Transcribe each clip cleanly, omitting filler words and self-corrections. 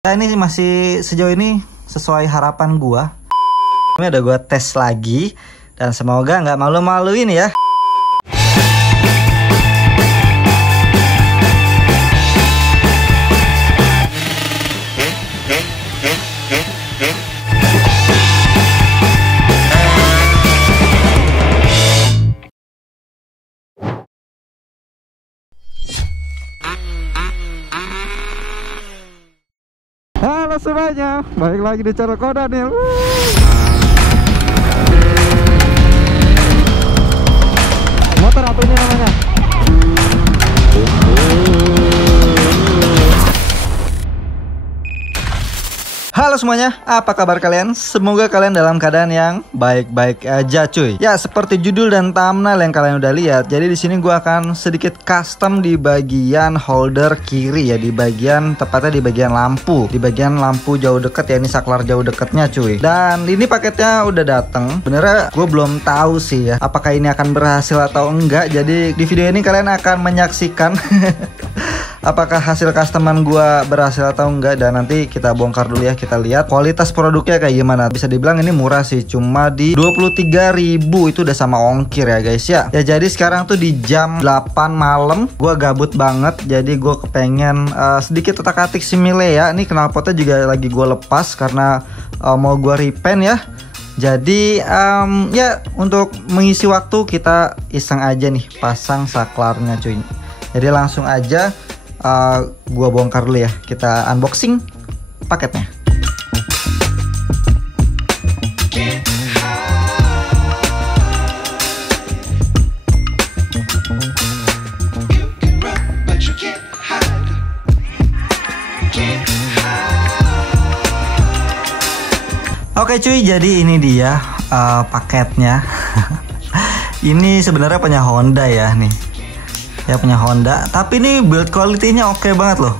Ya, ini masih sejauh ini sesuai harapan gua. Ini udah gua tes lagi dan semoga nggak malu-maluin ya. Halo semuanya, balik lagi di channel Ko Daniel. Motor apa ini namanya? Halo semuanya, apa kabar kalian? Semoga kalian dalam keadaan yang baik-baik aja cuy. Ya, seperti judul dan thumbnail yang kalian udah lihat, jadi di sini gua akan sedikit custom di bagian holder kiri ya, di bagian tepatnya di bagian lampu, jauh deket ya, ini saklar jauh deketnya cuy. Dan ini paketnya udah dateng. Benernya gue belum tahu sih ya, apakah ini akan berhasil atau enggak. Jadi di video ini kalian akan menyaksikan apakah hasil customan gua berhasil atau enggak, dan nanti kita bongkar dulu ya, kita lihat kualitas produknya kayak gimana. Bisa dibilang ini murah sih, cuma di 23.000 itu udah sama ongkir ya guys ya. Ya jadi sekarang tuh di jam 8 malam, gua gabut banget, jadi gua kepengen sedikit otak-atik si Mille ya. Ini knalpotnya juga lagi gua lepas karena mau gua repaint ya. Jadi ya untuk mengisi waktu kita iseng aja nih pasang saklarnya cuy. Jadi langsung aja gua bongkar dulu ya, kita unboxing paketnya. Oke cuy, jadi ini dia paketnya. Ini sebenarnya punya Honda ya nih. Ya punya Honda, tapi ini build quality-nya oke banget loh.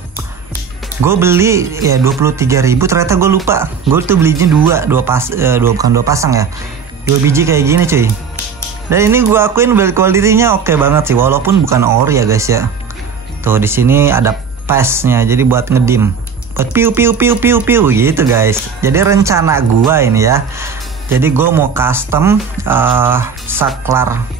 Gue beli ya 23.000, ternyata gue lupa. Gue tuh belinya dua pasang ya. 2 biji kayak gini cuy. Dan ini gue akuin build quality-nya oke banget sih, walaupun bukan ori ya guys ya. Tuh di sini ada pasnya, jadi buat ngedim. Buat piu gitu guys. Jadi rencana gue ini ya. Jadi gue mau custom saklar,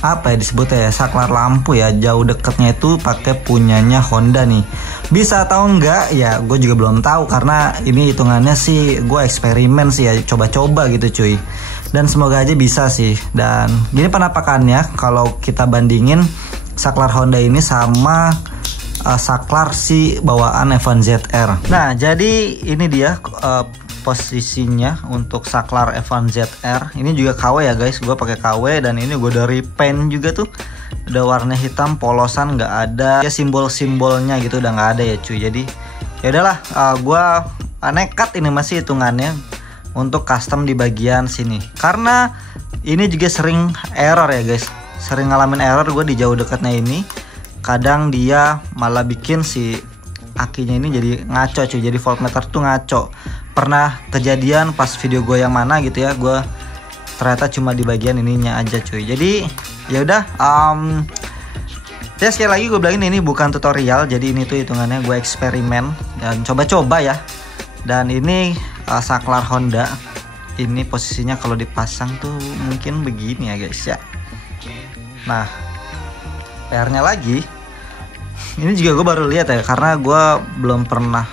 apa ya disebutnya ya, saklar lampu ya, jauh deketnya itu pakai punyanya Honda nih. Bisa atau enggak ya gue juga belum tahu, karena ini hitungannya sih gue eksperimen sih ya, coba-coba gitu cuy. Dan semoga aja bisa sih. Dan gini penampakannya kalau kita bandingin saklar Honda ini sama saklar si bawaan Evan ZR. Nah jadi ini dia posisinya untuk saklar Evan ZR. Ini juga KW ya guys, gue pakai KW, dan ini gue dari pen juga tuh, udah warna hitam polosan, nggak ada ya simbol-simbolnya gitu, udah nggak ada ya cuy. Jadi ya udahlah, gue nekat ini masih hitungannya untuk custom di bagian sini, karena ini juga sering error ya guys, sering ngalamin error gue di jauh dekatnya ini. Kadang dia malah bikin si akinya ini jadi ngaco cuy, jadi voltmeter tuh ngaco. Pernah kejadian pas video gue yang mana gitu ya, gue ternyata cuma di bagian ininya aja cuy. Jadi ya udah, ya sekali lagi gue bilang ini bukan tutorial, jadi ini tuh hitungannya gue eksperimen dan coba-coba ya. Dan ini saklar Honda, ini posisinya kalau dipasang tuh mungkin begini ya guys ya. Nah PR-nya lagi, ini juga gue baru lihat ya, karena gue belum pernah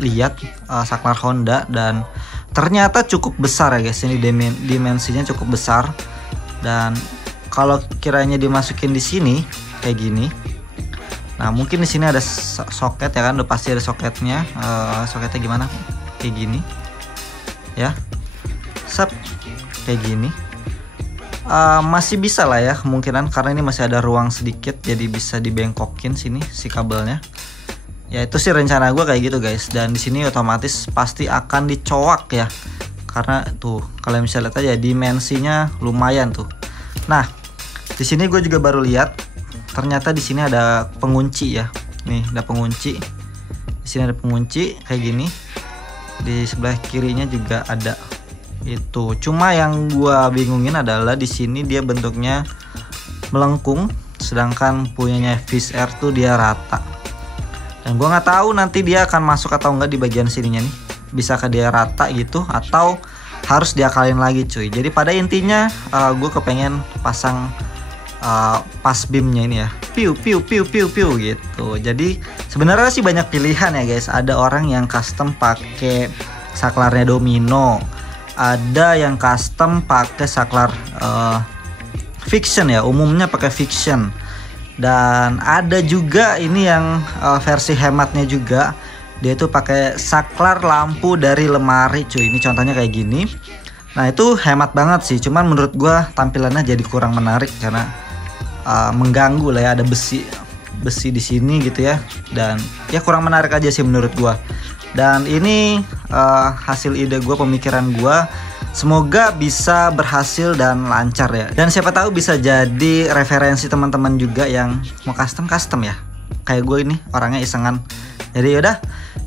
lihat saklar Honda, dan ternyata cukup besar ya guys. Ini dimensinya cukup besar, dan kalau kiranya dimasukin di sini kayak gini, nah mungkin di sini ada soket ya kan, udah pasti ada soketnya. Soketnya gimana? Kayak gini ya, sep kayak gini. Masih bisa lah ya kemungkinan, karena ini masih ada ruang sedikit, jadi bisa dibengkokin sini si kabelnya. Ya itu sih rencana gue kayak gitu guys. Dan di sini otomatis pasti akan dicoak ya, karena tuh kalian bisa lihat aja dimensinya lumayan tuh. Nah di sini gue juga baru lihat, ternyata di sini ada pengunci ya. Nih ada pengunci, di sini ada pengunci kayak gini, di sebelah kirinya juga ada. Itu cuma yang gua bingungin adalah di sini dia bentuknya melengkung, sedangkan punyanya Fish Air tuh dia rata. Dan gua nggak tahu nanti dia akan masuk atau enggak di bagian sininya nih. Bisa ke dia rata gitu atau harus diakalin lagi cuy. Jadi pada intinya gue kepengen pasang pas beamnya ini ya, piu piu piu piu piu gitu. Jadi sebenarnya sih banyak pilihan ya guys. Ada orang yang custom pakai saklarnya domino, ada yang custom pakai saklar fiction ya, umumnya pakai fiction. Dan ada juga ini yang versi hematnya juga, dia tuh pakai saklar lampu dari lemari cuy. Ini contohnya kayak gini. Nah itu hemat banget sih, cuman menurut gua tampilannya jadi kurang menarik karena mengganggu lah ya, ada besi di sini gitu ya, dan ya kurang menarik aja sih menurut gua. Dan ini hasil ide gua, pemikiran gua, semoga bisa berhasil dan lancar ya, dan siapa tahu bisa jadi referensi teman-teman juga yang mau custom ya, kayak gue ini orangnya isengan. Jadi yaudah,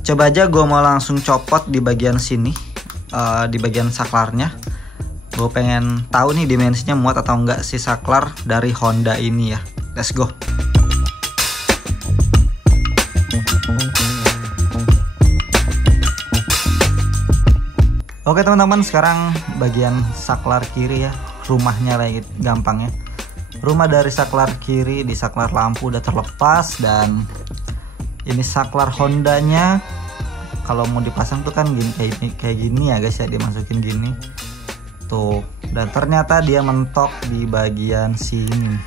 coba aja gue mau langsung copot di bagian sini, di bagian saklarnya. Gue pengen tahu nih dimensinya muat atau enggak si saklar dari Honda ini ya. Let's go. Oke teman-teman, sekarang bagian saklar kiri ya, rumahnya lagi gampang ya. Rumah dari saklar kiri di saklar lampu udah terlepas, dan ini saklar Hondanya kalau mau dipasang tuh kan gini, kayak gini ya guys ya, dimasukin gini tuh. Dan ternyata dia mentok di bagian sini.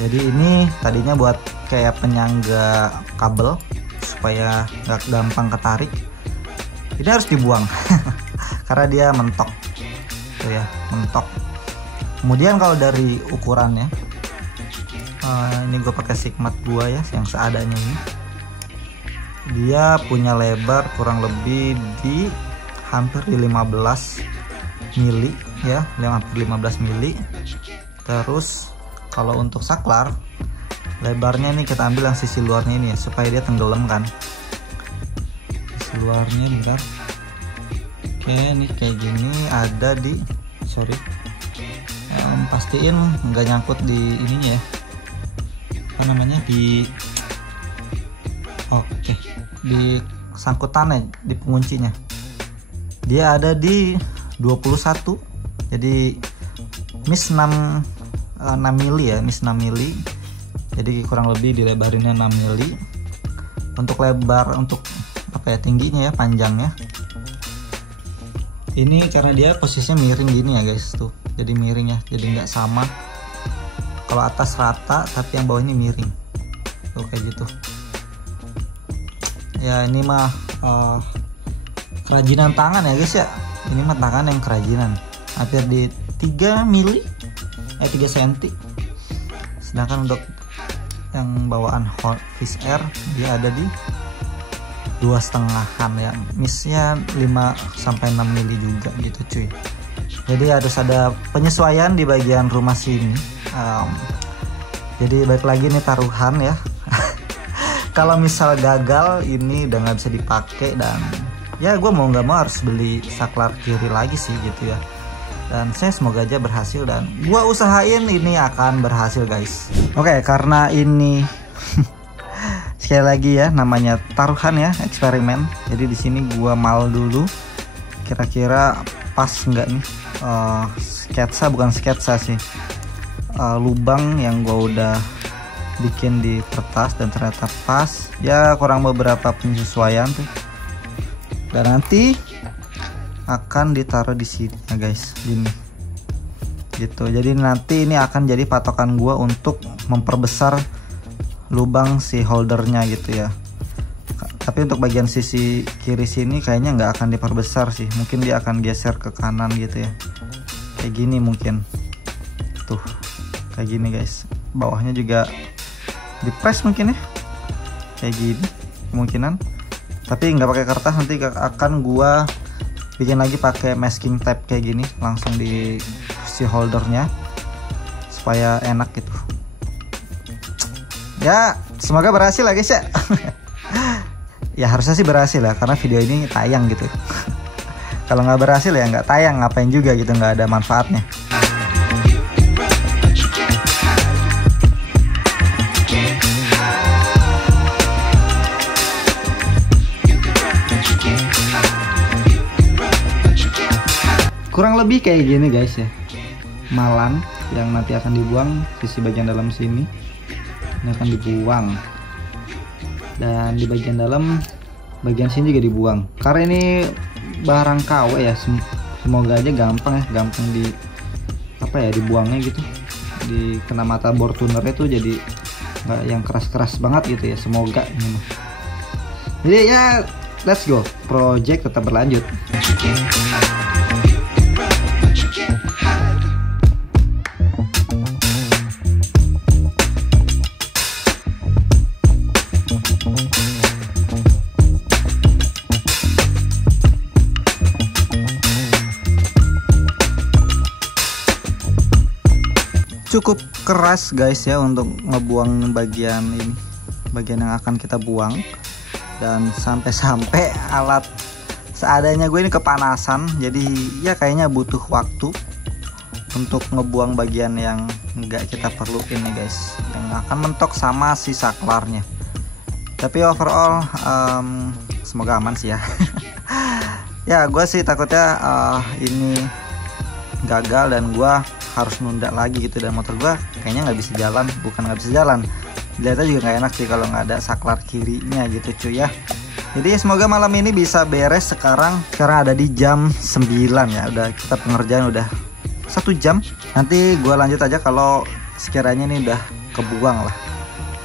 Jadi ini tadinya buat kayak penyangga kabel supaya nggak gampang ketarik. Ini harus dibuang karena dia mentok tuh ya, mentok. Kemudian kalau dari ukurannya, ini gue pakai Sigmat gua ya, yang seadanya ini. Dia punya lebar kurang lebih di hampir di 15 mili ya, hampir 15 mili. Terus kalau untuk saklar, lebarnya ini kita ambil yang sisi luarnya ini ya, supaya dia tenggelam kan. Sisi luarnya bentar. Oke, ini kayak gini ada di, sorry, pastiin nggak nyangkut di ininya ya, apa namanya, di oke, di sangkutannya, di penguncinya. Dia ada di 21, jadi miss 6 mili ya, miss 6 mili. Jadi kurang lebih dilebarinnya 6 mili. Untuk lebar, untuk apa ya, tingginya ya, panjangnya. Ini karena dia posisinya miring gini ya guys tuh, jadi miring ya, jadi nggak sama. Kalau atas rata tapi yang bawah ini miring tuh, kayak gitu ya. Ini mah kerajinan tangan ya guys ya, ini mah tangan yang kerajinan, hampir di 3 mili 3 cm. Sedangkan untuk yang bawaan Fish Air dia ada di 2,5-an ya, missnya 5-6 mili juga gitu cuy. Jadi harus ada penyesuaian di bagian rumah sini. Jadi balik lagi nih taruhan ya. Kalau misal gagal ini udah nggak bisa dipakai, dan ya gue mau nggak mau harus beli saklar kiri lagi sih gitu ya. Dan saya semoga aja berhasil, dan gue usahain ini akan berhasil guys. Oke, karena ini sekali lagi ya, namanya taruhan ya, eksperimen. Jadi di sini gua mal dulu kira-kira pas nggak nih, sketsa, bukan sketsa sih, lubang yang gua udah bikin di kertas, dan ternyata pas ya, kurang beberapa penyesuaian tuh. Dan nanti akan ditaruh di sini ya guys, gini gitu. Jadi nanti ini akan jadi patokan gua untuk memperbesar lubang si holdernya gitu ya. Tapi untuk bagian sisi kiri sini kayaknya nggak akan diperbesar sih, mungkin dia akan geser ke kanan gitu ya, kayak gini mungkin tuh, kayak gini guys. Bawahnya juga di press mungkin ya, kayak gini kemungkinan. Tapi nggak pakai kertas, nanti akan gua bikin lagi pakai masking tape kayak gini langsung di si holdernya supaya enak gitu. Ya semoga berhasil lah guys ya. Ya harusnya sih berhasil ya, karena video ini tayang gitu. Kalau nggak berhasil ya nggak tayang, ngapain juga gitu, nggak ada manfaatnya. kurang lebih kayak gini guys ya, malan yang nanti akan dibuang. Sisi bagian dalam sini ini akan dibuang, dan di bagian dalam bagian sini juga dibuang. Karena ini barang KW ya, semoga aja gampang ya, gampang di apa ya, dibuangnya gitu, di kena mata bor tunernya tuh, jadi nggak yang keras-keras banget gitu ya, semoga ini. Jadi ya let's go, project tetap berlanjut. Cukup keras guys ya untuk ngebuang bagian ini, bagian yang akan kita buang. Dan sampai-sampai alat seadanya gue ini kepanasan, jadi ya kayaknya butuh waktu untuk ngebuang bagian yang nggak kita perluin nih guys, yang akan mentok sama si saklarnya. Tapi overall semoga aman sih ya. Ya gue sih takutnya ini gagal dan gue harus nunda lagi gitu, dan motor gue kayaknya nggak bisa jalan. Bukan nggak bisa jalan, dilihatnya juga nggak enak sih kalau nggak ada saklar kirinya gitu cuy ya. Jadi semoga malam ini bisa beres. Sekarang ada di jam 9 ya, udah kita pengerjaan udah 1 jam. Nanti gue lanjut aja kalau sekiranya ini udah kebuang lah,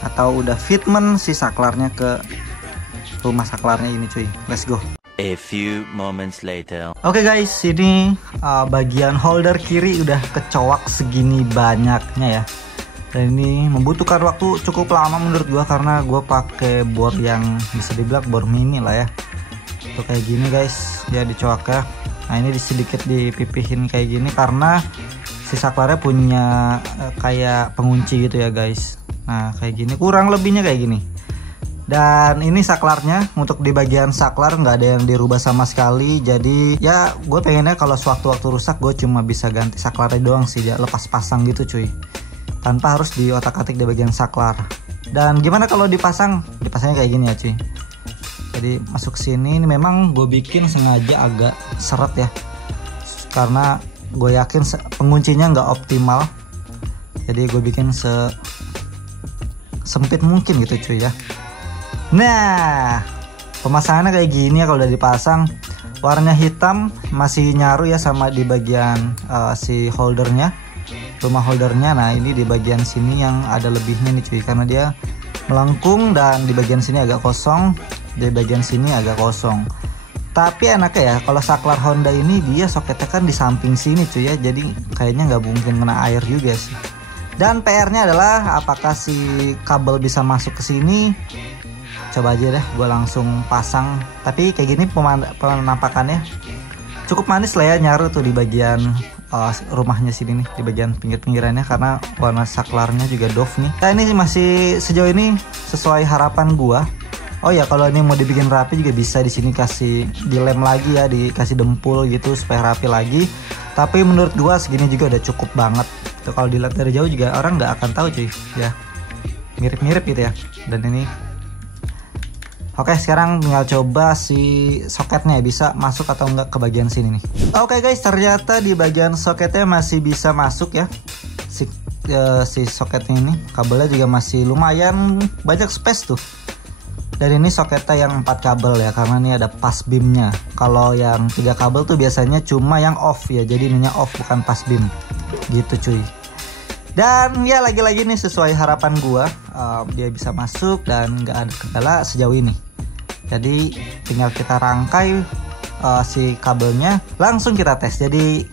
atau udah fitment si saklarnya ke rumah saklarnya ini cuy. Let's go. A few moments later. Oke guys, ini bagian holder kiri udah kecoak segini banyaknya ya. Dan ini membutuhkan waktu cukup lama menurut gua, karena gua pakai bor yang bisa dibilang bor mini lah ya. Tuh kayak gini guys, dia dicoak ya. Nah ini sedikit dipipihin kayak gini karena si saklarnya punya kayak pengunci gitu ya guys. Nah kayak gini, kurang lebihnya kayak gini. Dan ini saklarnya, untuk di bagian saklar nggak ada yang dirubah sama sekali. Jadi ya gue pengennya kalau sewaktu-waktu rusak gue cuma bisa ganti saklarnya doang sih, ya lepas pasang gitu cuy, tanpa harus di otak-atik di bagian saklar. Dan gimana kalau dipasang? Dipasangnya kayak gini ya cuy. Jadi masuk sini, ini memang gue bikin sengaja agak seret ya, karena gue yakin penguncinya nggak optimal. Jadi gue bikin sempit mungkin gitu cuy ya. Nah pemasangannya kayak gini ya kalau udah dipasang. Warnanya hitam, masih nyaru ya sama di bagian si holdernya, rumah holdernya. Nah ini di bagian sini yang ada lebihnya nih cuy, karena dia melengkung dan di bagian sini agak kosong, di bagian sini agak kosong. Tapi enaknya ya kalau saklar Honda ini dia soketnya kan di samping sini cuy ya, jadi kayaknya nggak mungkin kena air juga sih. Dan PR-nya adalah apakah si kabel bisa masuk ke sini. Coba aja deh gue langsung pasang. Tapi kayak gini penampakannya cukup manis lah ya, nyaru tuh di bagian rumahnya sini nih, di bagian pinggir-pinggirannya, karena warna saklarnya juga doff nih. Nah ini masih sejauh ini sesuai harapan gue. Oh ya kalau ini mau dibikin rapi juga bisa, di sini kasih dilem lagi ya, dikasih dempul gitu supaya rapi lagi. Tapi menurut gue segini juga udah cukup banget. Tuh, kalau dilihat dari jauh juga orang nggak akan tahu cuy ya, mirip-mirip gitu ya. Dan ini oke, sekarang tinggal coba si soketnya bisa masuk atau enggak ke bagian sini nih. Oke guys, ternyata di bagian soketnya masih bisa masuk ya. Si soketnya ini, kabelnya juga masih lumayan banyak space tuh. Dan ini soketnya yang 4 kabel ya, karena ini ada pas beamnya. Kalau yang 3 kabel tuh biasanya cuma yang off ya, jadi ininya off bukan pas beam gitu cuy. Dan ya lagi-lagi nih sesuai harapan gua, dia bisa masuk dan nggak ada kendala sejauh ini. Jadi tinggal kita rangkai si kabelnya, langsung kita tes. Jadi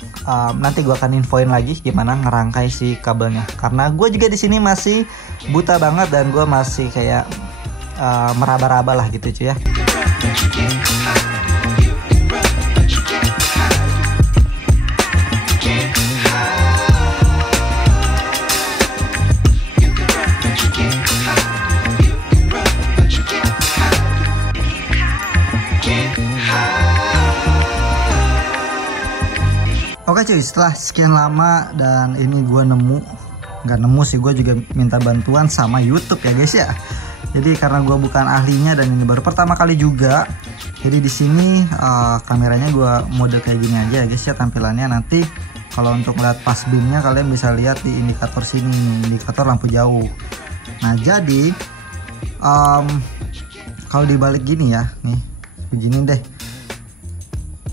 nanti gua akan infoin lagi gimana ngerangkai si kabelnya, karena gue juga di sini masih buta banget dan gue masih kayak meraba-raba lah gitu cuy ya. Oke cuy, setelah sekian lama dan ini gue nggak nemu sih, gue juga minta bantuan sama YouTube ya guys ya. Jadi karena gue bukan ahlinya dan ini baru pertama kali juga, Jadi di sini kameranya gua mode kayak gini aja ya guys ya tampilannya. Nanti kalau untuk melihat pass beamnya kalian bisa lihat di indikator sini, indikator lampu jauh. Nah jadi kalau dibalik gini ya, nih begini deh.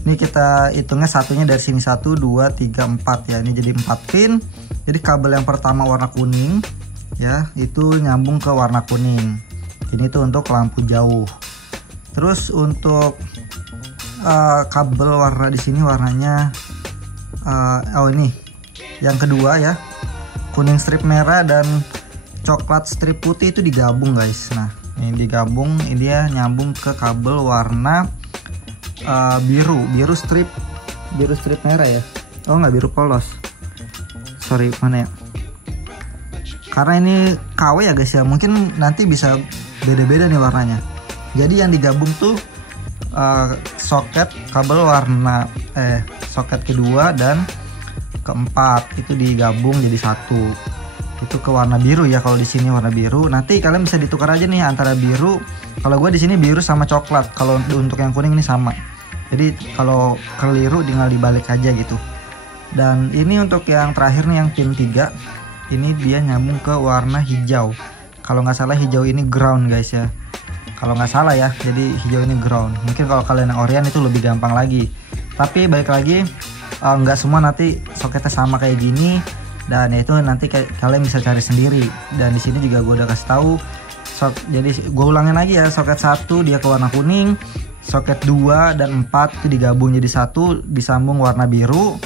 Ini kita hitungnya satunya dari sini 1, 2, 3, 4 ya. Ini jadi 4 pin. Jadi kabel yang pertama warna kuning ya, itu nyambung ke warna kuning. Ini tuh untuk lampu jauh. Terus untuk kabel warna di sini warnanya oh ini yang kedua ya, kuning strip merah dan coklat strip putih itu digabung guys. Nah ini digabung, ini dia nyambung ke kabel warna biru strip merah ya. Oh nggak biru polos, sorry mana ya, karena ini KW ya guys ya, mungkin nanti bisa beda-beda nih warnanya. Jadi yang digabung tuh soket kabel warna soket kedua dan keempat itu digabung jadi satu, itu ke warna biru ya. Kalau di sini warna biru, nanti kalian bisa ditukar aja nih antara biru. Kalau gue di sini biru sama coklat, kalau untuk yang kuning ini sama. Jadi kalau keliru tinggal dibalik aja gitu. Dan ini untuk yang terakhir nih yang pin 3, ini dia nyambung ke warna hijau. Kalau nggak salah hijau ini ground guys ya, kalau nggak salah ya. Jadi hijau ini ground. Mungkin kalau kalian yang Orient itu lebih gampang lagi. Tapi balik lagi, nggak semua nanti soketnya sama kayak gini, dan itu nanti kalian bisa cari sendiri. Dan di sini juga gue udah kasih tahu. Jadi gue ulangin lagi ya, soket 1 dia ke warna kuning, soket 2 dan 4 itu digabung jadi satu, disambung warna biru,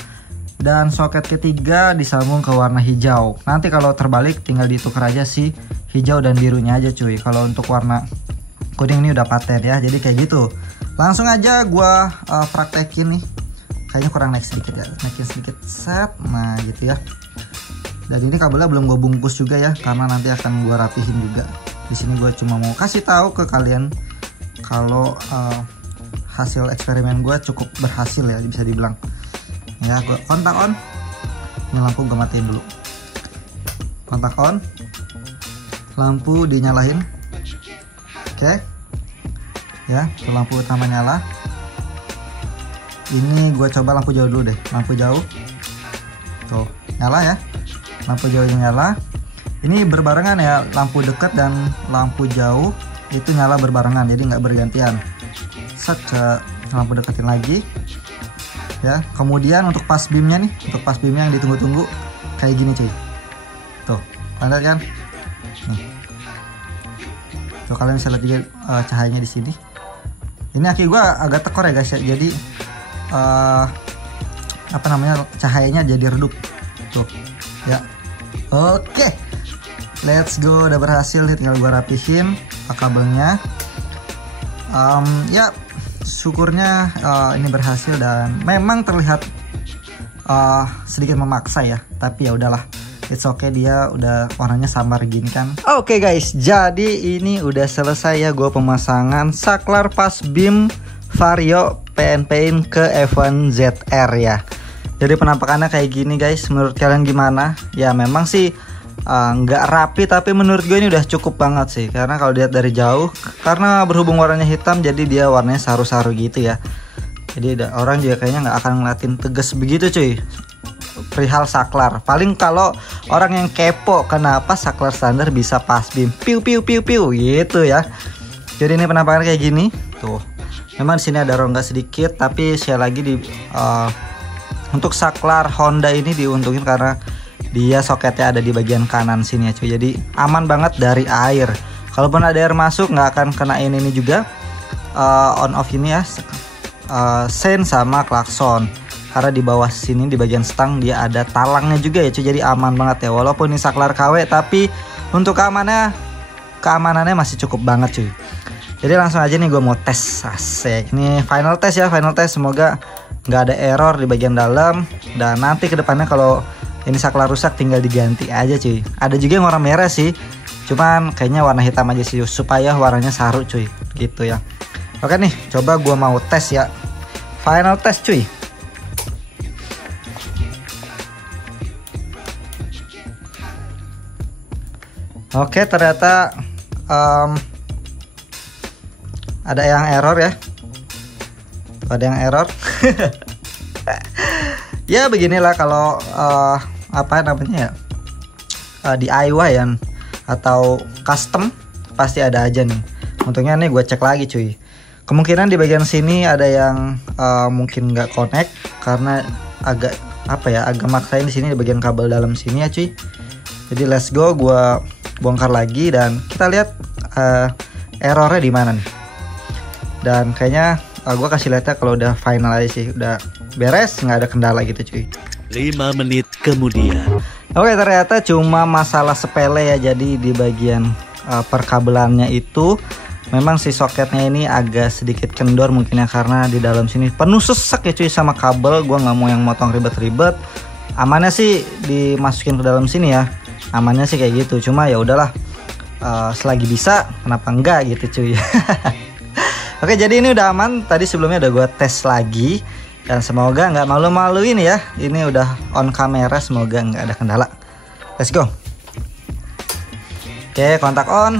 dan soket ketiga disambung ke warna hijau. Nanti kalau terbalik tinggal ditukar aja si hijau dan birunya aja cuy. Kalau untuk warna kuning ini udah paten ya, jadi kayak gitu. Langsung aja gua praktekin nih. Kayaknya kurang naik sedikit ya, naikin sedikit set. Nah gitu ya. Dan ini kabelnya belum gue bungkus juga ya, karena nanti akan gua rapihin juga. Di sini gue cuma mau kasih tahu ke kalian kalau hasil eksperimen gue cukup berhasil ya, bisa dibilang. Ya gue kontak on. Ini lampu gue matiin dulu. Kontak on. Lampu dinyalain. Oke. Ya, lampu utama nyala. Ini gue coba lampu jauh dulu deh, lampu jauh. Tuh, nyala ya. Lampu jauhnya nyala. Ini berbarengan ya, lampu dekat dan lampu jauh itu nyala berbarengan, jadi nggak bergantian. Set ke lampu deketin lagi. Ya, kemudian untuk pass beamnya nih, untuk pass beamnya yang ditunggu-tunggu kayak gini cuy. Tuh, lihat kan? Nih. Tuh kalian bisa lihat juga cahayanya di sini. Ini aki gue agak tekor ya guys ya, jadi apa namanya, cahayanya jadi redup. Tuh, ya. Oke, let's go, udah berhasil nih, tinggal gue rapihin kabelnya. Ya, syukurnya ini berhasil dan memang terlihat sedikit memaksa ya, tapi ya udahlah. It's okay, dia udah warnanya samar gini kan. Oke guys, jadi ini udah selesai ya gue pemasangan saklar pass beam Vario PNP-in ke F1 ZR ya. Jadi penampakannya kayak gini guys, menurut kalian gimana? Ya memang sih nggak rapi, tapi menurut gue ini udah cukup banget sih. Karena kalau dilihat dari jauh, karena berhubung warnanya hitam, jadi dia warnanya saru-saru gitu ya. Jadi orang juga kayaknya nggak akan ngeliatin tegas begitu cuy, perihal saklar. Paling kalau orang yang kepo kenapa saklar standar bisa pass beam piu piu piu piu gitu ya. Jadi ini penampakan kayak gini tuh. Memang di sini ada rongga sedikit, tapi sekali lagi untuk saklar Honda ini diuntungin karena dia soketnya ada di bagian kanan sini ya cuy. Jadi aman banget dari air. Kalaupun ada air masuk nggak akan kenain ini juga on off ini ya, sein sama klakson. Karena di bawah sini di bagian stang dia ada talangnya juga ya cuy. Jadi aman banget ya. Walaupun ini saklar KW, tapi untuk keamanannya masih cukup banget cuy. Jadi langsung aja nih gue mau tes. Asik. Ini final test ya, final test. Semoga nggak ada error di bagian dalam. Dan nanti kedepannya kalau ini saklar rusak tinggal diganti aja cuy. Ada juga yang warna merah sih, cuman kayaknya warna hitam aja sih supaya warnanya saru cuy, gitu ya. Oke nih, coba gue mau tes ya. Final test cuy. Oke, ternyata ada yang error ya. Ada yang error. Ya beginilah kalau apa namanya ya, DIY ya atau custom pasti ada aja nih. Untungnya nih gue cek lagi cuy. Kemungkinan di bagian sini ada yang mungkin nggak connect karena agak apa ya, agak maksain di sini di bagian kabel dalam sini ya cuy. Jadi let's go, gue bongkar lagi dan kita lihat errornya di mana nih. Dan kayaknya gue kasih lihatnya kalau udah final aja sih, udah beres, nggak ada kendala gitu cuy. 5 menit kemudian. Oke, ternyata cuma masalah sepele ya. Jadi di bagian perkabelannya itu memang si soketnya ini agak sedikit kendor mungkin ya, karena di dalam sini penuh sesek ya cuy sama kabel. Gua nggak mau yang motong ribet-ribet. Amannya sih dimasukin ke dalam sini ya. Amannya sih kayak gitu. Cuma ya udahlah, selagi bisa kenapa enggak gitu cuy. Oke, jadi ini udah aman. Tadi sebelumnya udah gua tes lagi. Dan semoga nggak malu-maluin ya. Ini udah on kamera, semoga nggak ada kendala. Let's go. Oke, kontak on.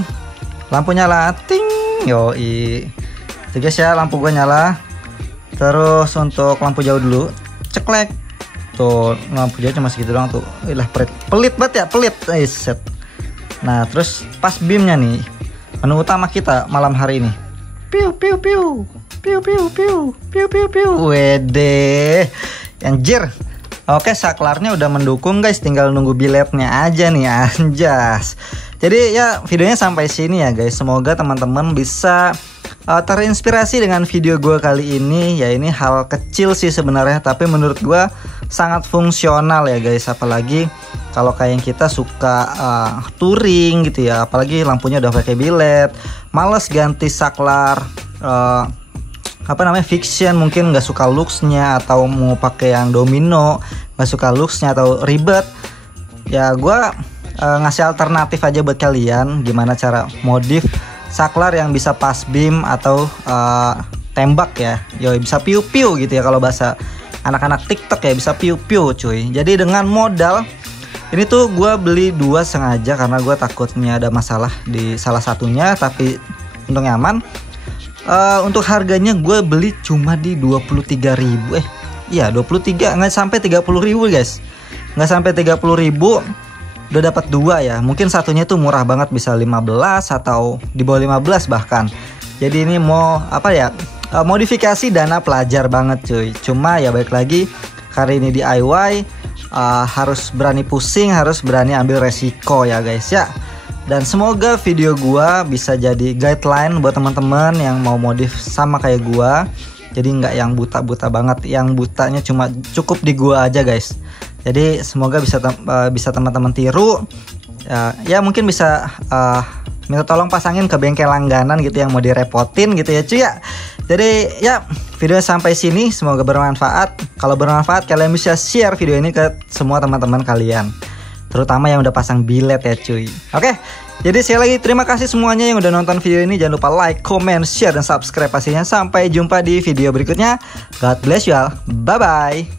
Lampu nyala, ting. Yoi. Itu guys ya, lampu gue nyala. Terus untuk lampu jauh dulu, ceklek. Tuh, lampu jauh cuma segitu doang tuh. Ilah, pelit banget ya, pelit. Set. Nah, terus pas beamnya nih, menu utama kita malam hari ini. Piu piu piu. Piu piu piu. Piu piu piu. Wede. Anjir. Oke, saklarnya udah mendukung guys, tinggal nunggu biletnya aja nih, anjas. Jadi ya videonya sampai sini ya guys. Semoga teman-teman bisa terinspirasi dengan video gue kali ini. Ya ini hal kecil sih sebenarnya, tapi menurut gue sangat fungsional ya guys. Apalagi kalau kayak kita suka touring gitu ya, apalagi lampunya udah pakai bilet, males ganti saklar, apa namanya, fiction, mungkin nggak suka looksnya atau mau pakai yang domino, nggak suka looksnya atau ribet. Ya gue ngasih alternatif aja buat kalian gimana cara modif saklar yang bisa pas beam atau tembak ya. Yo, bisa piu-piu gitu ya kalau bahasa anak-anak TikTok ya, bisa piu-piu cuy. Jadi dengan modal ini tuh gue beli 2 sengaja karena gue takutnya ada masalah di salah satunya, tapi untungnya aman. Untuk harganya gue beli cuma di 23.000. Iya 23, nggak sampai 30.000 guys. Nggak sampai 30.000 udah dapat 2 ya. Mungkin satunya tuh murah banget, bisa 15 atau di bawah 15 bahkan. Jadi ini mau apa ya, modifikasi dana pelajar banget cuy. Cuma ya balik lagi, kali ini DIY, harus berani pusing, harus berani ambil resiko ya guys ya. Dan semoga video gua bisa jadi guideline buat teman-teman yang mau modif sama kayak gua. Jadi nggak yang buta-buta banget, yang butanya cuma cukup di gua aja guys. Jadi semoga bisa teman-teman tiru. Ya mungkin bisa minta tolong pasangin ke bengkel langganan gitu yang mau direpotin gitu ya cuy ya. Jadi ya video sampai sini, semoga bermanfaat. Kalau bermanfaat kalian bisa share video ini ke semua teman-teman kalian, terutama yang udah pasang bilet ya cuy. Oke, jadi sekali lagi terima kasih semuanya yang udah nonton video ini. Jangan lupa like, comment, share, dan subscribe pastinya. Sampai jumpa di video berikutnya. God bless you all. Bye-bye.